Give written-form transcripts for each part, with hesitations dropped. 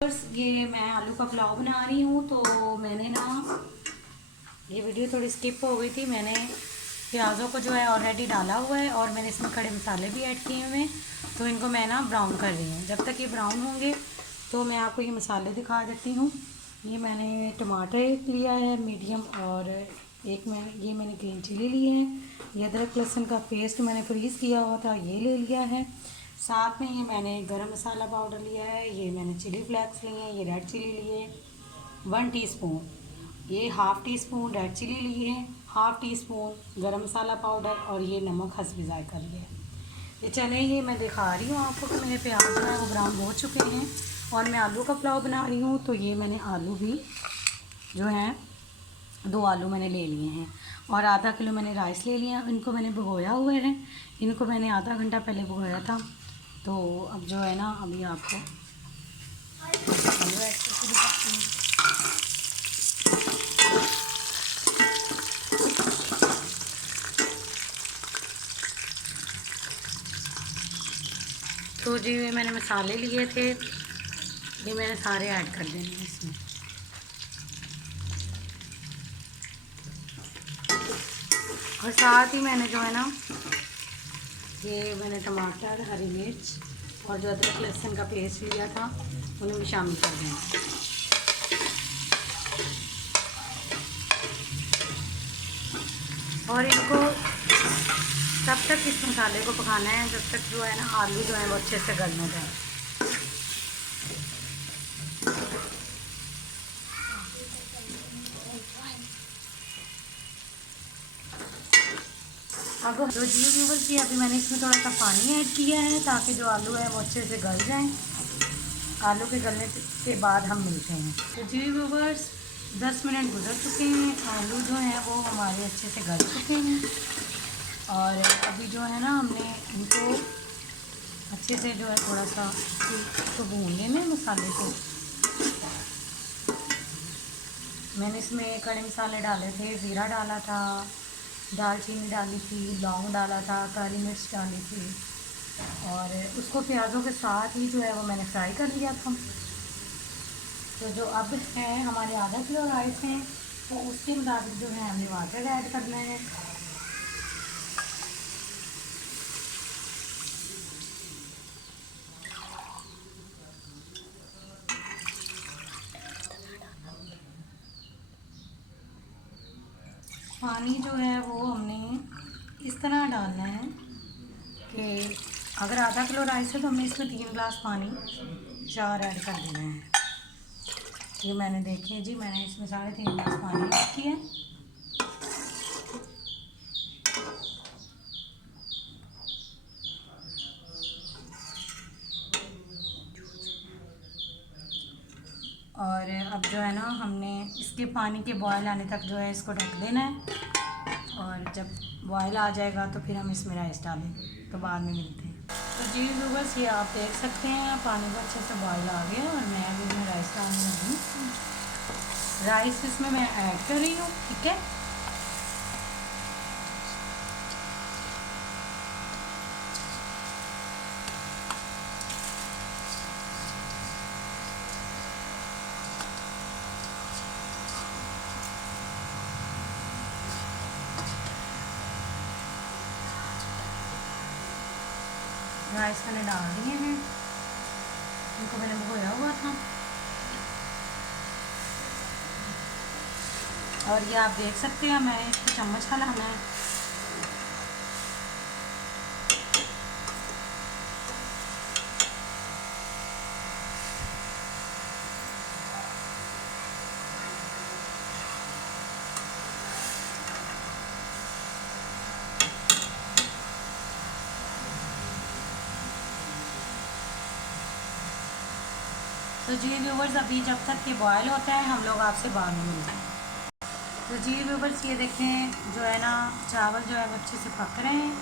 ये मैं आलू का पुलाव बना रही हूँ। तो मैंने ना ये वीडियो थोड़ी स्किप हो गई थी। मैंने प्याज़ों को जो है ऑलरेडी डाला हुआ है और मैंने इसमें खड़े मसाले भी ऐड किए हुए हैं। तो इनको मैं ना ब्राउन कर रही हूँ। जब तक ये ब्राउन होंगे तो मैं आपको ये मसाले दिखा देती हूँ। ये मैंने टमाटर लिया है मीडियम, और मैंने ग्रीन चिली ली है। ये अदरक लहसुन का पेस्ट मैंने फ्रीज़ किया हुआ था, ये ले लिया है। साथ में ये मैंने गरम मसाला पाउडर लिया है, ये मैंने चिली फ्लेक्स लिए हैं, ये रेड चिली लिए 1 टीस्पून, ये half teaspoon red chilli लिए हैं, हाफ़ टी स्पून गरम मसाला पाउडर, और ये नमक हस्बे ज़ायका लिया है। ये चने ये मैं दिखा रही हूँ आपको कि मेरे प्याज जो है वो ब्राउन हो चुके हैं और मैं आलू का पुलाव बना रही हूँ। तो ये मैंने आलू भी जो हैं 2 आलू मैंने ले लिए हैं और आधा किलो मैंने राइस ले लिया। इनको मैंने भिगोया हुए हैं, इनको मैंने आधा घंटा पहले भिगोया था। तो अब जो है ना अभी आपको आलू ऐड करके दिखाती हूँ। तो जी ये मैंने मसाले लिए थे, ये मैंने सारे ऐड कर देने हैं इसमें। और साथ ही मैंने जो है ना ये मैंने टमाटर, हरी मिर्च और जो अदरक लहसुन का पेस्ट लिया था उन्हें भी शामिल कर देना। और इनको तब तक इस मसाले को पकाना है जब तक जो है ना आलू जो है वो अच्छे से गल ना जाए। अब जो व्यूअर्स की अभी मैंने इसमें थोड़ा सा पानी ऐड किया है ताकि जो आलू है वो अच्छे से गल जाएं। आलू के गलने के बाद हम मिलते हैं। तो जी व्यूअर्स 10 मिनट गुजर चुके हैं, आलू जो हैं वो हमारे अच्छे से गल चुके हैं। और अभी जो है ना हमने इनको अच्छे से जो है थोड़ा सा तो भून लेना मसाले को। मैंने इसमें खड़े मसाले डाले थे, ज़ीरा डाला था, दालचीनी डाली थी, लौंग डाला था, काली मिर्च डाली थी, और उसको प्याज़ों के साथ ही जो है वो मैंने फ्राई कर लिया था। तो जो अब है हमारे आधा किलो राइस हैं तो उसके मुताबिक जो है हमने वाटर ऐड करना है। पानी जो है वो हमने इस तरह डालना है कि अगर आधा किलो राइस है तो हमने इसमें 3 गिलास पानी 4 ऐड कर देना है। ये मैंने देखिए जी मैंने इसमें 3.5 गिलास पानी ऐड किया। और अब जो है ना हमने इसके पानी के बॉयल आने तक जो है इसको ढक देना है, और जब बॉयल आ जाएगा तो फिर हम इसमें राइस डालेंगे। तो बाद में मिलते हैं। तो जी व्यूअर्स ये आप देख सकते हैं पानी को अच्छे से बॉयल आ गया और मैं अभी इसमें राइस डालने लगी हूँ। राइस इसमें मैं ऐड कर रही हूँ, ठीक है। राइस मैंने डाल दिए हैं, इनको मैंने भिगोया हुआ था। और ये आप देख सकते हैं मैंने इसको चम्मच हिलाना है। तो जी व्यूवर्स अभी जब तक ये बॉयल होता है हम लोग आपसे बाद में मिलते हैं। तो जी व्यूवर्स ये देखें जो है ना चावल जो है वो अच्छे से पक रहे हैं।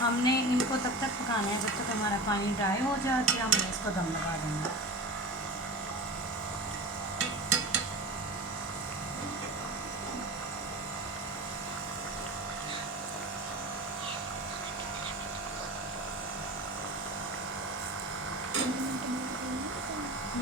हमने इनको तब तक पकाना है जब तक हमारा पानी ड्राई हो जाए, फिर हमने इसको दम लगा देंगे।